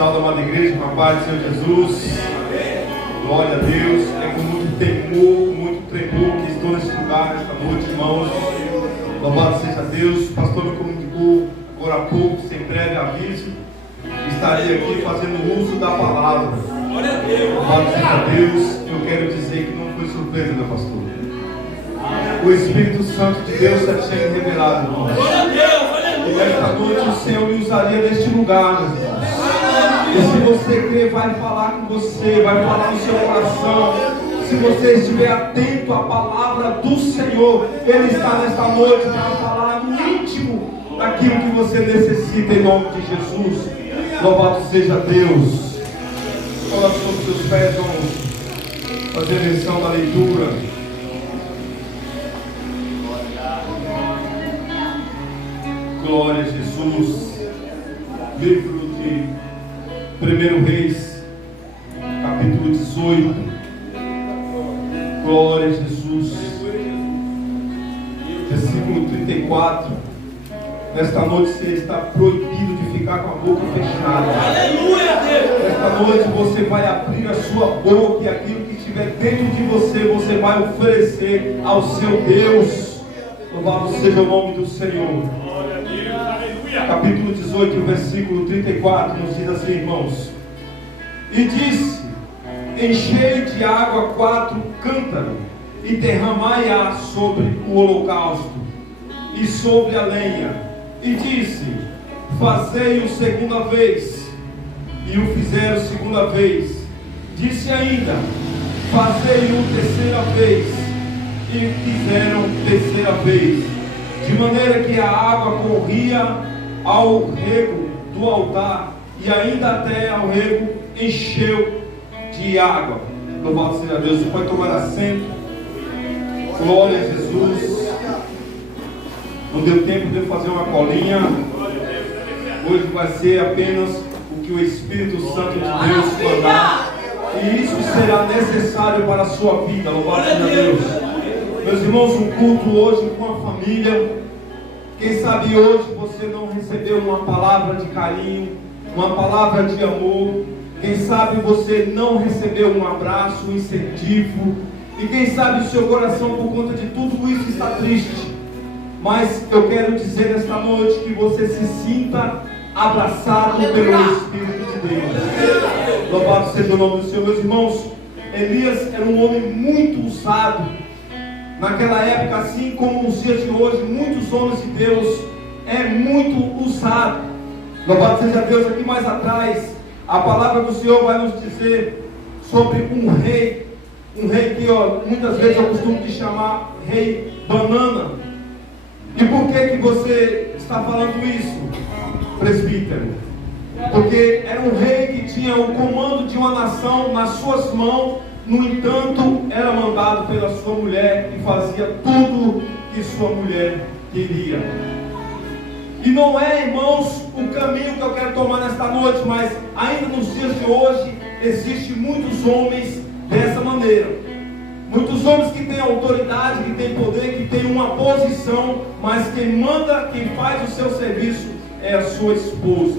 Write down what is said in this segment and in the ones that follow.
Salve, amada igreja, com a paz do Senhor Jesus. Glória a Deus. É com muito temor, com muito tremor que estou nesse lugar, nesta noite, irmãos. Louvado seja Deus. O pastor me comunicou agora há pouco, sem prévio aviso, estarei aqui fazendo uso da palavra. Glória a Deus. Louvado seja Deus. Eu quero dizer que não foi surpresa, meu pastor. O Espírito Santo de Deus já tinha revelado, irmãos. Glória a Deus. E nesta noite o Senhor me usaria neste lugar, meus irmãos. E se você crer, vai falar com você, vai falar no seu coração. Se você estiver atento à palavra do Senhor, Ele está nesta noite para falar no íntimo daquilo que você necessita, em nome de Jesus. Louvado seja Deus. Coloque sobre os seus pés, vamos fazer a menção da leitura. Glória a Jesus. Livro de 1 Reis, capítulo 18. Glória a Jesus. Versículo 34. Nesta noite você está proibido de ficar com a boca fechada. Aleluia, Deus. Nesta noite você vai abrir a sua boca e aquilo que estiver dentro de você, você vai oferecer ao seu Deus. Louvado seja o nome do Senhor. Capítulo 18, versículo 34 nos diz assim, irmãos: E disse: Enchei de água 4 cântaros e derramai-a sobre o holocausto e sobre a lenha. E disse: Fazei-o segunda vez. E o fizeram segunda vez. Disse ainda: Fazei-o terceira vez. E fizeram terceira vez. De maneira que a água corria ao rego do altar, e ainda até ao rego encheu de água. Louvado seja Deus. Você pode tomar assento. Glória a Jesus. Não deu tempo de eu fazer uma colinha. Hoje vai ser apenas o que o Espírito Santo de Deus mandar, e isso será necessário para a sua vida. Louvado seja Deus. Meus irmãos, um culto hoje com a família. Quem sabe hoje você não recebeu uma palavra de carinho, uma palavra de amor. Quem sabe você não recebeu um abraço, um incentivo. E quem sabe o seu coração, por conta de tudo isso, está triste. Mas eu quero dizer nesta noite que você se sinta abraçado pelo Espírito de Deus. Louvado seja o nome do Senhor. Meus irmãos, Elias era um homem muito usado. Naquela época, assim como nos dias de hoje, muitos homens de Deus é muito usado. Louvado seja Deus. Aqui mais atrás, a palavra do Senhor vai nos dizer sobre um rei que muitas vezes eu costumo de chamar rei banana. E por que você está falando isso, presbítero? Porque era um rei que tinha o comando de uma nação nas suas mãos. No entanto, era mandado pela sua mulher e fazia tudo que sua mulher queria. E não é, irmãos, o caminho que eu quero tomar nesta noite, mas ainda nos dias de hoje, existem muitos homens dessa maneira. Muitos homens que têm autoridade, que têm poder, que têm uma posição, mas quem manda, quem faz o seu serviço é a sua esposa.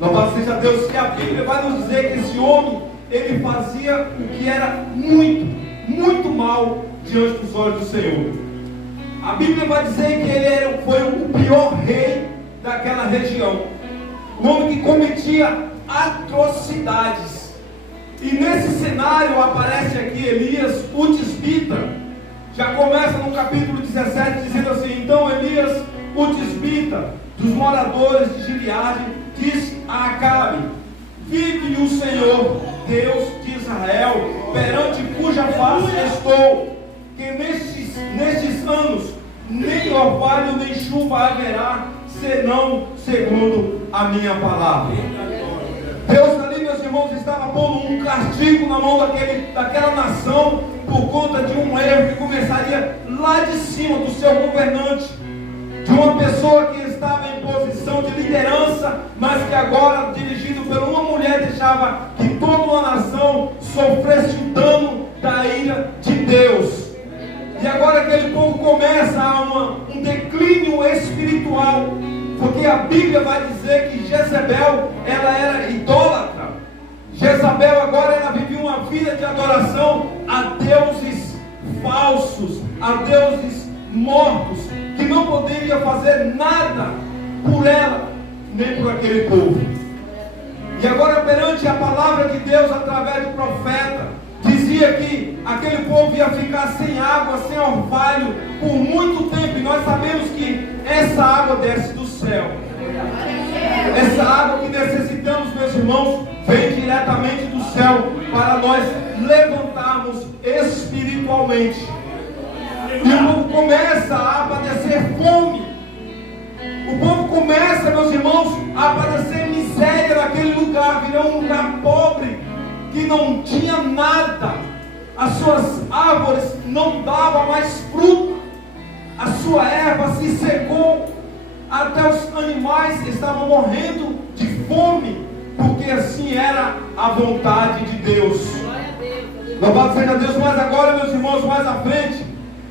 Louvado seja Deus, que a Bíblia vai nos dizer que esse homem, ele fazia o que era muito, muito mal diante dos olhos do Senhor. A Bíblia vai dizer que ele foi o pior rei daquela região. Um homem que cometia atrocidades. E nesse cenário aparece aqui Elias, o tisbita. Já começa no capítulo 17 dizendo assim: Então Elias, o tisbita, dos moradores de Gileade, disse a Acabe: Vive o Senhor, Deus de Israel, perante cuja face estou, que nestes anos nem orvalho nem chuva haverá, senão segundo a minha palavra. Deus ali, meus irmãos, estava pondo um castigo na mão daquela nação, por conta de um erro que começaria lá de cima do seu governante, de uma pessoa que estava em posição de liderança, mas que agora, dirigido por uma mulher, deixava que toda uma nação sofresse o dano da ira de Deus. E agora aquele povo começa a um declínio espiritual, porque a Bíblia vai dizer que Jezebel, ela era idólatra Jezabel agora ela vivia uma vida de adoração a deuses falsos, a deuses mortos, que não poderia fazer nada por ela, nem por aquele povo. E agora, perante a palavra de Deus através do profeta, dizia que aquele povo ia ficar sem água, sem orvalho por muito tempo. E nós sabemos que essa água desce do céu. Essa água que necessitamos, meus irmãos, vem diretamente do céu para nós levantarmos espiritualmente. E o povo começa a padecer fome. O povo começa, meus irmãos, a padecer miséria naquele lugar. Virou um lugar pobre, que não tinha nada. As suas árvores não davam mais fruto. A sua erva se secou. Até os animais estavam morrendo de fome, porque assim era a vontade de Deus. Louvado seja Deus. Mas agora, meus irmãos, mais à frente,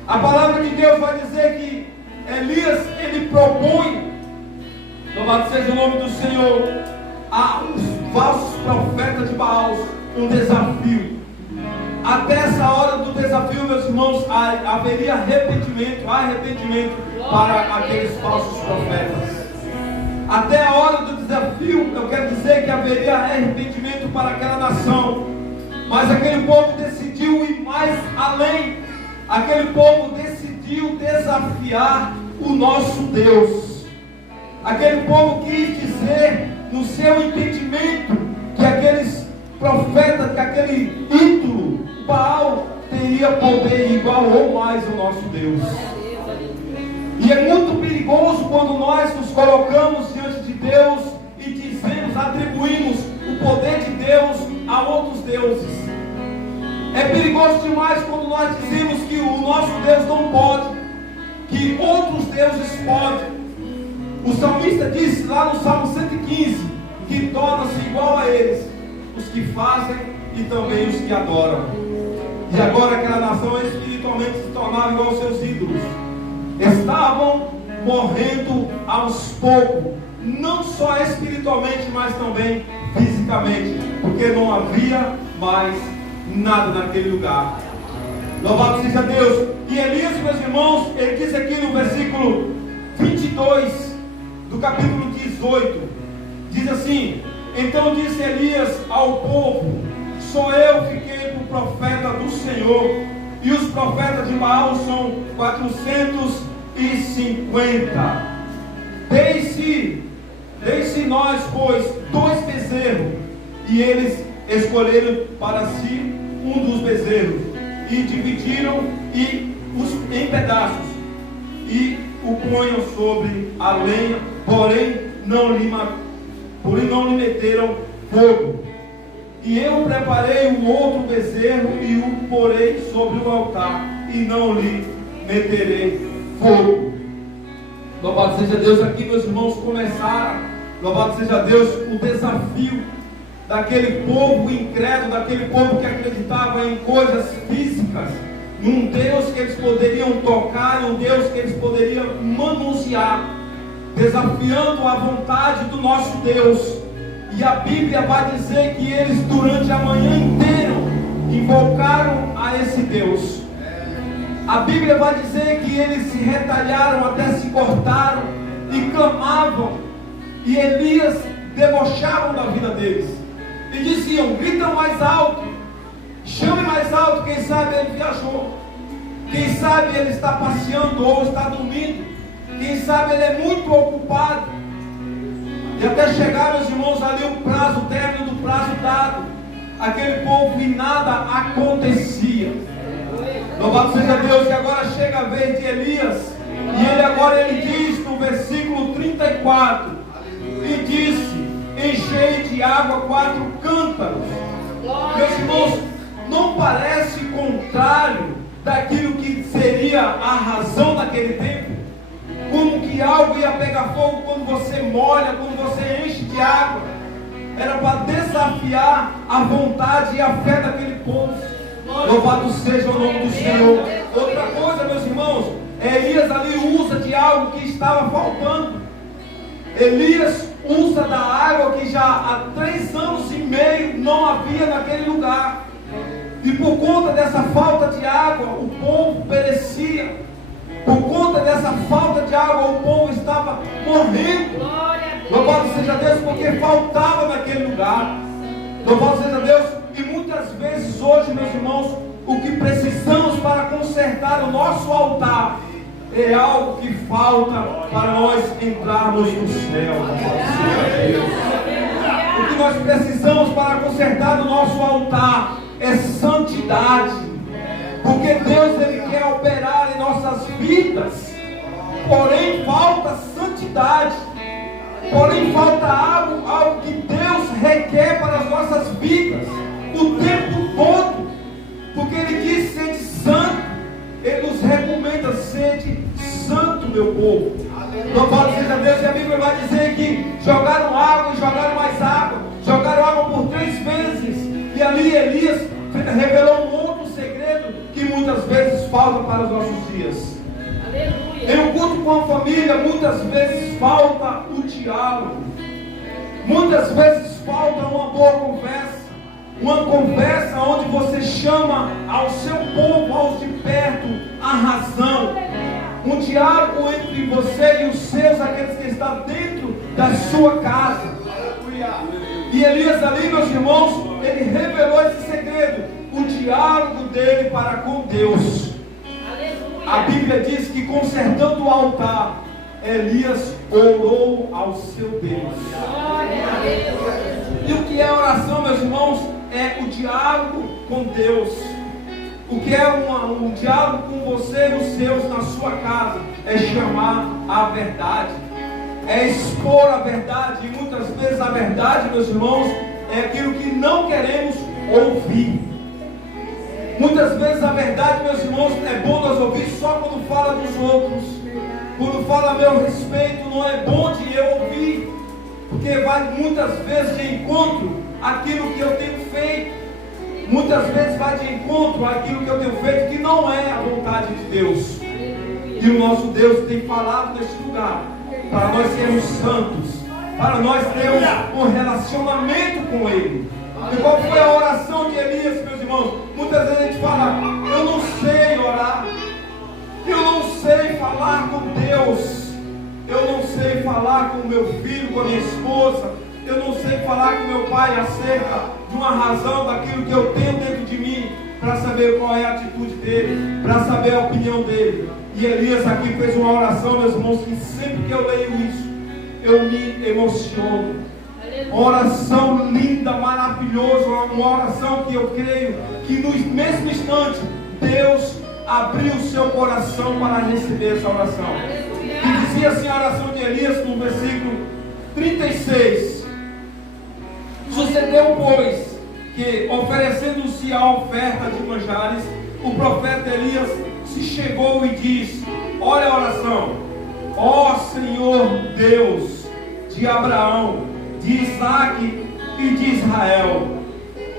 a palavra de Deus vai dizer que Elias, ele propõe, louvado seja o nome do Senhor, aos falsos profetas de Baal um desafio. Até essa hora do desafio, meus irmãos, haveria arrependimento para aqueles falsos profetas. Até a hora do desafio, eu quero dizer que haveria arrependimento para aquela nação. Mas aquele povo decidiu ir mais além. Aquele povo decidiu desafiar o nosso Deus. Aquele povo quis dizer, no seu entendimento, que aqueles profetas, que aquele ídolo, Baal, teria poder igual ou mais ao nosso Deus. E é muito perigoso quando nós nos colocamos diante de Deus e dizemos, atribuímos o poder de Deus a outros deuses. É perigoso demais quando nós dizemos que o nosso Deus não pode, que outros deuses podem. O salmista disse lá no Salmo 115, que torna-se igual a eles os que fazem e também os que adoram. E agora aquela nação espiritualmente se tornava igual aos seus ídolos. Estavam morrendo aos poucos, não só espiritualmente, mas também fisicamente, porque não havia mais nada naquele lugar. Louvado seja Deus. E Elias, meus irmãos, ele diz aqui no versículo 22 do capítulo 18, diz assim: então disse Elias ao povo: só eu fiquei por profeta do Senhor, e os profetas de Baal são 450. Deixe nós, pois, 2 bezerros. E eles escolheram para si um dos bezerros, e dividiram em pedaços, e o ponham sobre a lenha, porém não lhe meteram fogo. E eu preparei um outro bezerro e o porei sobre o altar, e não lhe meterei fogo. Louvado seja Deus. Aqui, meus irmãos, começaram, louvado seja Deus, o desafio daquele povo incrédulo, daquele povo que acreditava em coisas físicas, num Deus que eles poderiam tocar, um Deus que eles poderiam manusear, desafiando a vontade do nosso Deus. E a Bíblia vai dizer que eles durante a manhã inteira invocaram a esse Deus. A Bíblia vai dizer que eles se retalharam, até se cortaram e clamavam. E Elias debochavam da vida deles e diziam: gritam mais alto, chame mais alto. Quem sabe ele viajou, quem sabe ele está passeando ou está dormindo, quem sabe ele é muito ocupado. E até chegar, meus irmãos, ali o prazo, o término do prazo dado, aquele povo e nada acontecia. Louvado seja Deus. Que agora chega a vez de Elias, e ele diz no versículo 34, e disse: enchei de água 4 cântaros. Meus irmãos, não parece contrário daquilo que seria a razão daquele tempo? Como que algo ia pegar fogo quando você molha, quando você enche de água? Era para desafiar a vontade e a fé daquele povo. Louvado seja o nome do Senhor. Outra coisa, meus irmãos, Elias ali usa de algo que estava faltando. Elias usa da água que já há 3 anos e meio não havia naquele lugar. E por conta dessa falta de água, o povo perecia. Por conta dessa falta de água, o povo estava morrendo. Louvado seja Deus, porque faltava naquele lugar. Louvado seja Deus. E muitas vezes hoje, meus irmãos, o que precisamos para consertar o nosso altar é algo que falta para nós entrarmos no céu. O que nós precisamos para consertar o nosso altar é santidade. Porque Deus, Ele quer operar em nossas vidas. Porém falta santidade. Porém falta algo que Deus requer para as nossas vidas o tempo todo. Porque Ele diz: sede santo. Ele nos recomenda: sede santo, meu povo. Louvado seja Deus. E a Bíblia vai dizer que jogaram água e jogaram mais água. Jogaram água por 3 vezes. E ali Elias revelou um outro segredo que muitas vezes falta para os nossos dias. Aleluia. Em um culto com a família, muitas vezes falta o diálogo. Muitas vezes falta uma boa conversa. Uma conversa onde você chama ao seu povo, aos de perto, a razão. Um diálogo entre você e os seus, aqueles que estão dentro da sua casa. E Elias ali, meus irmãos, ele revelou esse segredo, o diálogo dele para com Deus. A Bíblia diz que, consertando o altar, Elias orou ao seu Deus. E o que é oração, meus irmãos? É o diálogo com Deus. O que é um diálogo com você e os seus na sua casa? É chamar a verdade, é expor a verdade. E muitas vezes a verdade, meus irmãos, é aquilo que não queremos ouvir. Muitas vezes a verdade, meus irmãos, é bom nós ouvir só quando fala dos outros. Quando fala a meu respeito, não é bom de eu ouvir, porque vai muitas vezes de encontro àquilo que eu tenho feito. Muitas vezes vai de encontro àquilo que eu tenho feito, que não é a vontade de Deus. E o nosso Deus tem falado neste lugar, para nós sermos santos, para nós termos um relacionamento com Ele. E qual foi a oração de Elias, meus irmãos? Muitas vezes a gente fala: eu não sei orar, eu não sei falar com Deus, eu não sei falar com o meu filho, com a minha esposa, eu não sei falar com meu pai acerca de uma razão daquilo que eu tenho dentro de mim, para saber qual é a atitude dele, para saber a opinião dele. E Elias aqui fez uma oração, meus irmãos, que sempre que eu leio isso, eu me emociono. Uma oração linda, maravilhosa, uma oração que eu creio que no mesmo instante Deus abriu o seu coração para receber essa oração. E dizia assim a oração de Elias no versículo 36: sucedeu, pois, que, oferecendo-se a oferta de manjares, o profeta Elias se chegou e diz: olha a oração, ó Senhor Deus de Abraão, de Isaac e de Israel,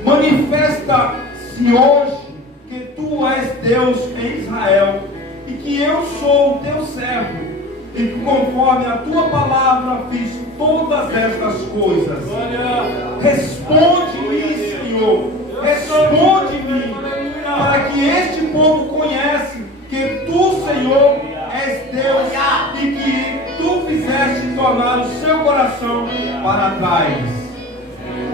manifesta-se hoje que tu és Deus em Israel, e que eu sou o teu servo, e que conforme a tua palavra fiz todas estas coisas. Responde-me, Senhor, responde-me, para que este povo conheça que tu, Senhor, és Deus, e que tu fizeste tornar o seu coração para trás.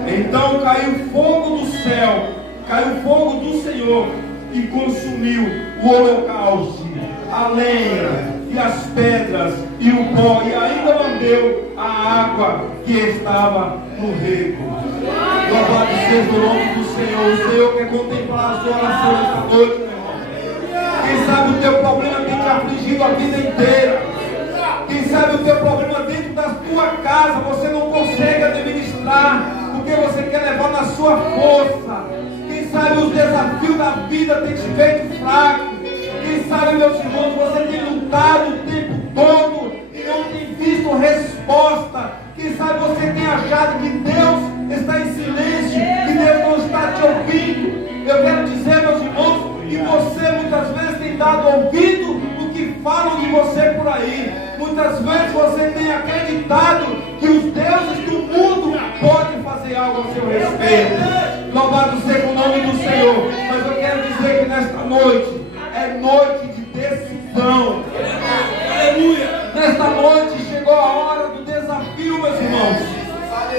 Então caiu fogo do céu, caiu fogo do Senhor, e consumiu o holocausto, a lenha e as pedras e o pó, e ainda lambeu a água que estava no rego. Louvado seja o nome do Senhor. O Senhor quer contemplar a sua oração esta noite, meu irmão. Quem sabe o teu problema tem te afligido a vida inteira. Quem sabe o teu problema dentro da tua casa você não consegue administrar, porque você quer levar na sua força. Quem sabe os desafios da vida têm te feito fraco. Quem sabe, meus irmãos, você tem lutado o tempo todo e não tem visto resposta. Quem sabe você tem achado que Deus está em silêncio, que Deus não está te ouvindo. Eu quero dizer, meus irmãos, que você muitas vezes tem dado ouvido do que falam de você por aí. Muitas vezes você tem acreditado que os deuses do mundo podem fazer algo a seu respeito. Louvado seja o nome do Senhor. Mas eu quero dizer que nesta noite é noite de decisão. Aleluia. Nesta noite chegou a hora do desafio, meus irmãos.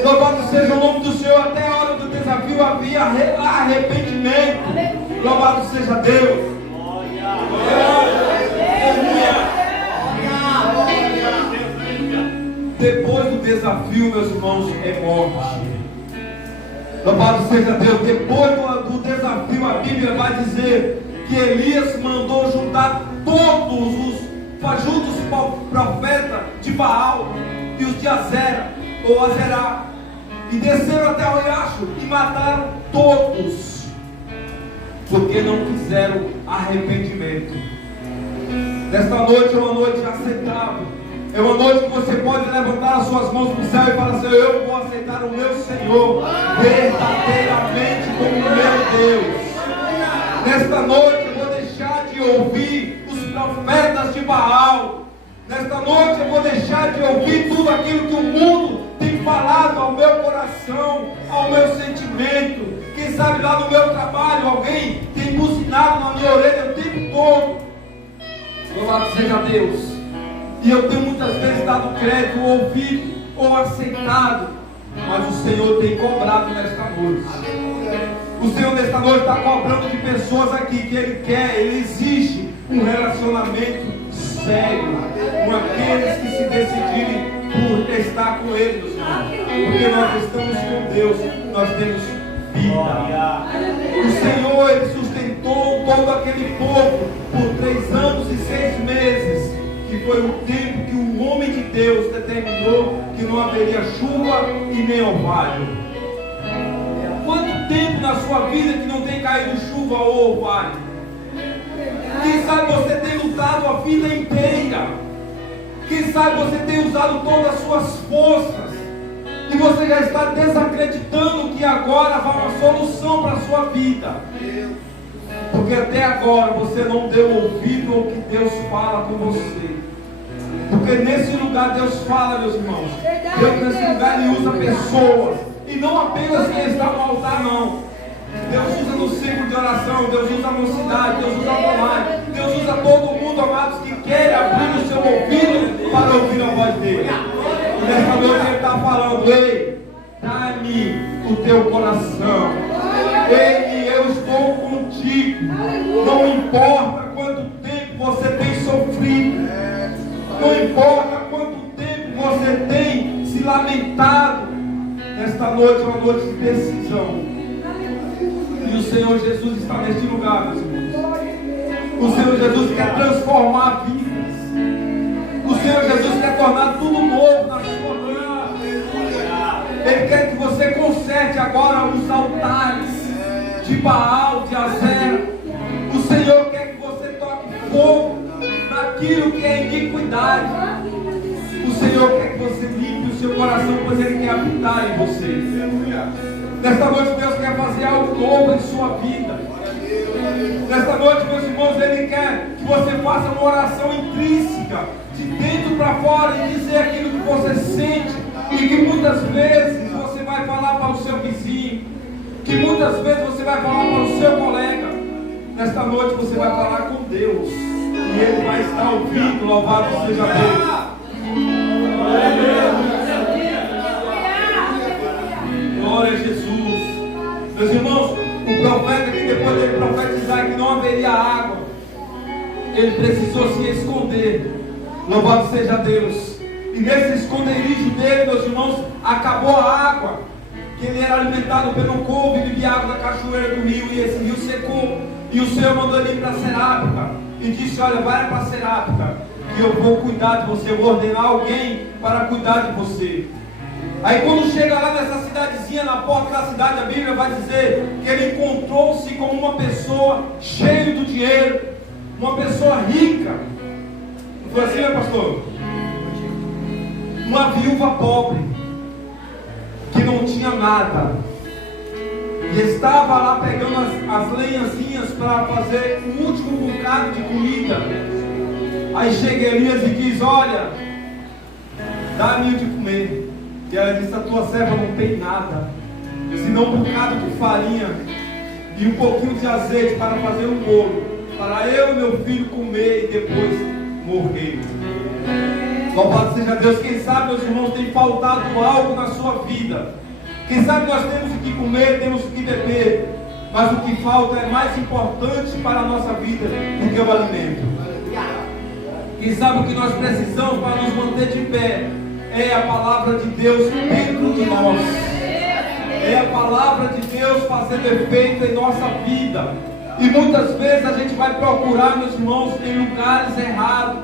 Louvado seja o nome do Senhor. Até a hora do desafio havia arrependimento. Louvado seja Deus. Depois do desafio, meus irmãos, é morte. Louvado seja Deus. Depois do desafio, a Bíblia vai dizer que Elias mandou juntar todos os fajutos profetas de Baal e os de Azera, ou Azerá, e desceram até o riacho e mataram todos, porque não fizeram arrependimento. Nesta noite é uma noite aceitável. É uma noite que você pode levantar as suas mãos para o céu e falar assim: eu vou aceitar o meu Senhor verdadeiramente como meu Deus. Nesta noite eu vou deixar de ouvir os profetas de Baal. Nesta noite eu vou deixar de ouvir tudo aquilo que o mundo tem falado ao meu coração, ao meu sentimento. Quem sabe lá no meu trabalho alguém tem buzinado na minha orelha o tempo todo. Louvado seja Deus. E eu tenho muitas vezes dado crédito, ouvido ou aceitado, mas o Senhor tem cobrado nesta noite. O Senhor nesta noite está cobrando de pessoas aqui que Ele quer, Ele exige um relacionamento sério com aqueles que se decidirem por estar com Ele, meus irmãos. Porque nós estamos com Deus, nós temos vida. O Senhor, Ele sustentou todo aquele povo por 3 anos e 6 meses, que foi o tempo que o homem de Deus determinou que não haveria chuva e nem orvalho. Quanto tempo na sua vida que não tem caído chuva ou orvalho? Quem sabe você tem lutado a vida inteira. Quem sabe você tem usado todas as suas forças e você já está desacreditando que agora vai uma solução para a sua vida. Porque até agora você não deu ouvido ao que Deus fala com você. Porque nesse lugar Deus fala, meus irmãos. Deus nesse lugar Ele usa pessoas. E não apenas quem está no altar, não. Deus usa no círculo de oração. Deus usa a mocidade. Deus usa a online. Deus usa todo mundo, amados, que quer abrir o seu ouvido para ouvir a voz dele. E nessa noite Ele está falando: ei, dá-me o teu coração. Ei, eu estou contigo. Não importa quanto tempo você tem sofrido. Não importa quanto tempo você tem se lamentado. Esta noite é uma noite de decisão. E o Senhor Jesus está neste lugar, meus irmãos. O Senhor Jesus quer transformar vidas. O Senhor Jesus quer tornar tudo novo na sua vida. Ele quer que você conserte agora os altares de Baal, de Azera. O Senhor quer que você toque fogo naquilo que é iniquidade. O Senhor quer que você limpe o seu coração, pois Ele quer habitar em você. Nesta noite Deus quer fazer algo novo em sua vida. Nesta noite, meus irmãos, Ele quer que você faça uma oração intrínseca, de dentro para fora, e dizer aquilo que você sente, e que muitas vezes você vai falar para o seu vizinho, que muitas vezes você vai falar para o seu colega. Nesta noite você vai falar com Deus, e Ele vai estar ouvindo. Louvado seja Deus. Glória a Jesus. Meus irmãos, o profeta, que depois dele profetizar que não haveria água, ele precisou se esconder. Louvado seja Deus. E nesse esconderijo dele, meus irmãos, acabou a água, que ele era alimentado pelo couve e bebia água da cachoeira do rio, e esse rio secou. E o Senhor mandou ele ir para Serápica e disse: olha, vai para Serápica, que eu vou cuidar de você, eu vou ordenar alguém para cuidar de você. Aí quando chega lá nessa cidadezinha, na porta da cidade, a Bíblia vai dizer que ele encontrou-se com uma pessoa cheia do dinheiro, uma pessoa rica. Não foi assim, né, pastor? Uma viúva pobre, que não tinha nada, e estava lá pegando as lenhazinhas para fazer o último bocado de comida. Aí chega Elias e diz: olha, dá-me o de comer. E ela disse: a tua serva não tem nada, senão um bocado de farinha e um pouquinho de azeite para fazer um bolo, para eu e meu filho comer e depois morrer. Louvado seja Deus. Quem sabe, meus irmãos, tem faltado algo na sua vida. Quem sabe nós temos o que comer, temos o que beber, mas o que falta é mais importante para a nossa vida do que o alimento. Quem sabe o que nós precisamos para nos manter de pé é a palavra de Deus dentro de nós. É a palavra de Deus fazendo efeito em nossa vida. E muitas vezes a gente vai procurar, meus irmãos, em lugares errados,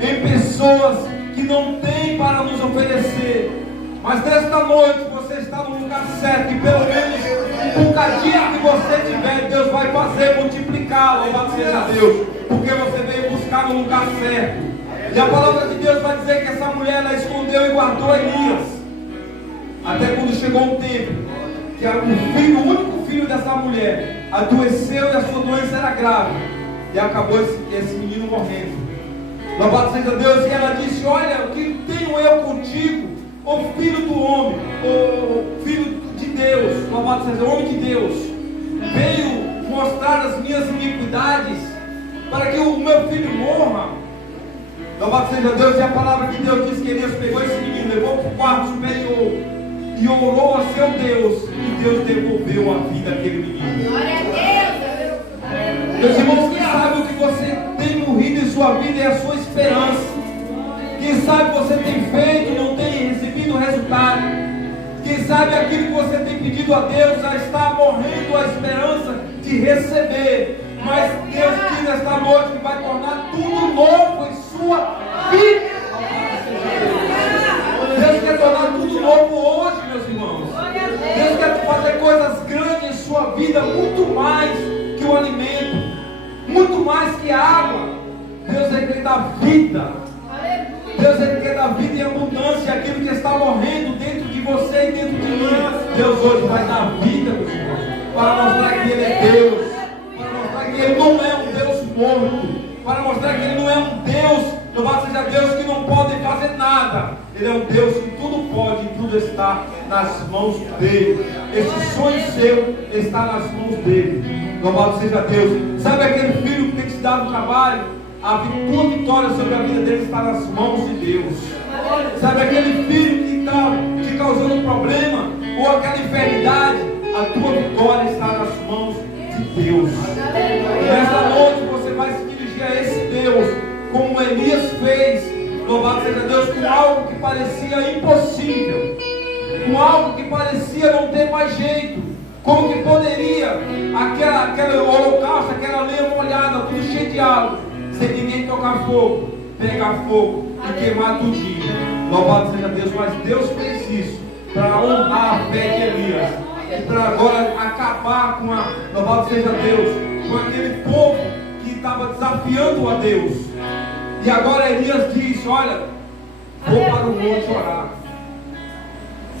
em pessoas que não têm para nos oferecer. Mas nesta noite você está no lugar certo, e pelo menos um bocadinho que você tiver, Deus vai fazer multiplicar. Louvado seja Deus, porque você veio buscar no lugar certo. E a palavra de Deus vai dizer que essa mulher, ela escondeu e guardou Elias, até quando chegou um tempo que o único filho dessa mulher adoeceu e a sua doença era grave, e acabou esse menino morrendo. Louvado seja Deus. E ela disse: olha, o que tenho eu contigo, ó filho do homem, ó filho de Deus. Louvado seja o homem de Deus. Veio mostrar as minhas iniquidades para que o meu filho morra. Louvado seja Deus. E a palavra de Deus diz que Elias pegou esse menino, levou para o quarto superior e orou a seu Deus, e Deus devolveu a vida àquele menino. Glória a Deus. Meus irmãos, quem sabe o que você tem morrido em sua vida é a sua esperança. Quem sabe você tem feito e não tem recebido o resultado. Quem sabe aquilo que você tem pedido a Deus já está morrendo a esperança de receber. Mas Deus diz nesta noite que vai tornar tudo novo em sua vida. Deus quer tornar tudo novo hoje, meus irmãos. Deus quer fazer coisas grandes em sua vida, muito mais que o alimento, muito mais que a água. Deus é que dá vida. Deus é que dá vida em abundância. Aquilo que está morrendo dentro de você e dentro de mim, Deus hoje vai dar vida, meus irmãos, para mostrar que Ele é Deus, para mostrar que Ele não é um Deus morto, para mostrar que Ele não é um Deus, louvado seja Deus, que não pode fazer nada. Ele é um Deus que tudo pode e tudo está nas mãos dele. Esse sonho seu está nas mãos dele. Louvado seja Deus. Sabe aquele filho que tem te dado trabalho? A tua vitória sobre a vida dele está nas mãos de Deus. Sabe aquele filho que está te causando um problema, ou aquela enfermidade? A tua vitória está nas mãos de Deus. Nesta noite você vai se dirigir a esse Deus, como Elias fez. Louvado seja Deus, com algo que parecia impossível, com algo que parecia não ter mais jeito. Como que poderia aquele holocausto, aquela lenha molhada, tudo cheio de água, sem ninguém tocar fogo, pegar fogo e queimar tudinho? Louvado seja Deus. Mas Deus fez isso para honrar a fé de Elias, e para agora acabar com louvado seja Deus, com aquele povo que estava desafiando a Deus. E agora Elias diz: olha, vou para o monte orar.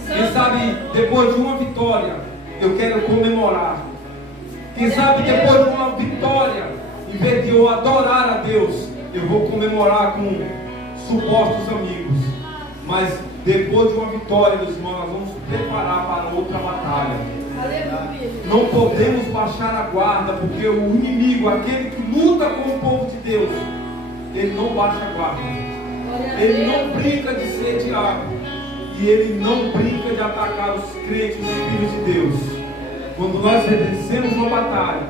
Quem sabe depois de uma vitória eu quero comemorar. Quem sabe depois de uma vitória, em vez de eu adorar a Deus, eu vou comemorar com supostos amigos. Mas depois de uma vitória, meus irmãos, nós vamos preparar para outra batalha. Não podemos baixar a guarda, porque o inimigo, aquele que luta com o povo de Deus, ele não baixa a guarda. Ele não brinca de sediar. E ele não brinca de atacar os crentes, os filhos de Deus. Quando nós vencemos uma batalha,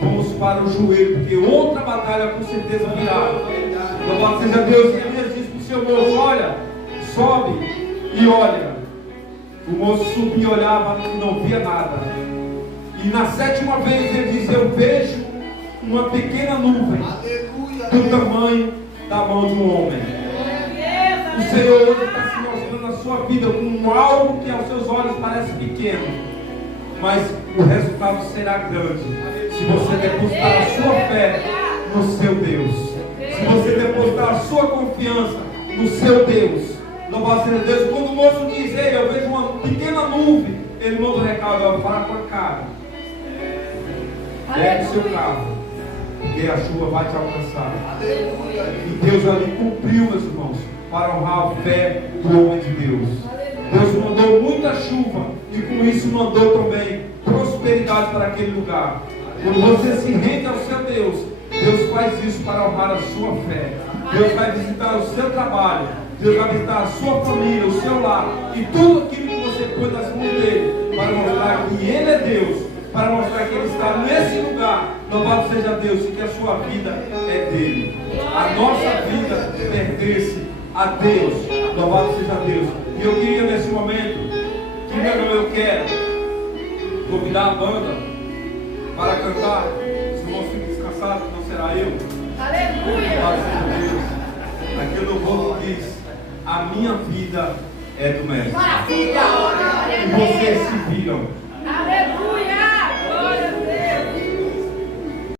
vamos para o joelho, porque outra batalha com certeza virá. Louvado seja Deus. E Elias disse para o seu moço: olha, sobe e olha. O moço subia e olhava e não via nada. E na sétima vez ele diz: eu vejo uma pequena nuvem do tamanho da mão de um homem. O Senhor hoje está se mostrando na sua vida como algo que aos seus olhos parece pequeno, mas o resultado será grande se você depositar a sua fé no seu Deus, se você depositar a sua confiança no seu Deus. Louvado seja Deus. Quando o moço diz: ei, eu vejo uma pequena nuvem, ele manda o recado: para com a cara, pega o seu carro, porque a chuva vai te alcançar. E Deus ali cumpriu, meus irmãos, para honrar a fé do homem de Deus. Deus mandou muita chuva e com isso mandou também prosperidade para aquele lugar. Quando você se rende ao seu Deus, Deus faz isso para honrar a sua fé. Deus vai visitar o seu trabalho, Deus vai visitar a sua família, o seu lar e tudo aquilo que você pôs nas mãos dele, para mostrar que ele é Deus, para mostrar que ele está nesse lugar. Louvado seja Deus e que a sua vida é dele. A nossa vida pertence a Deus. Louvado seja Deus. E eu queria nesse momento, que eu quero convidar a banda para cantar. Se não fique descansado, não será eu. Aleluia. Louvado seja Deus. Aquele louvor que diz: a minha vida é do Mestre. Maravilha. E vocês se viram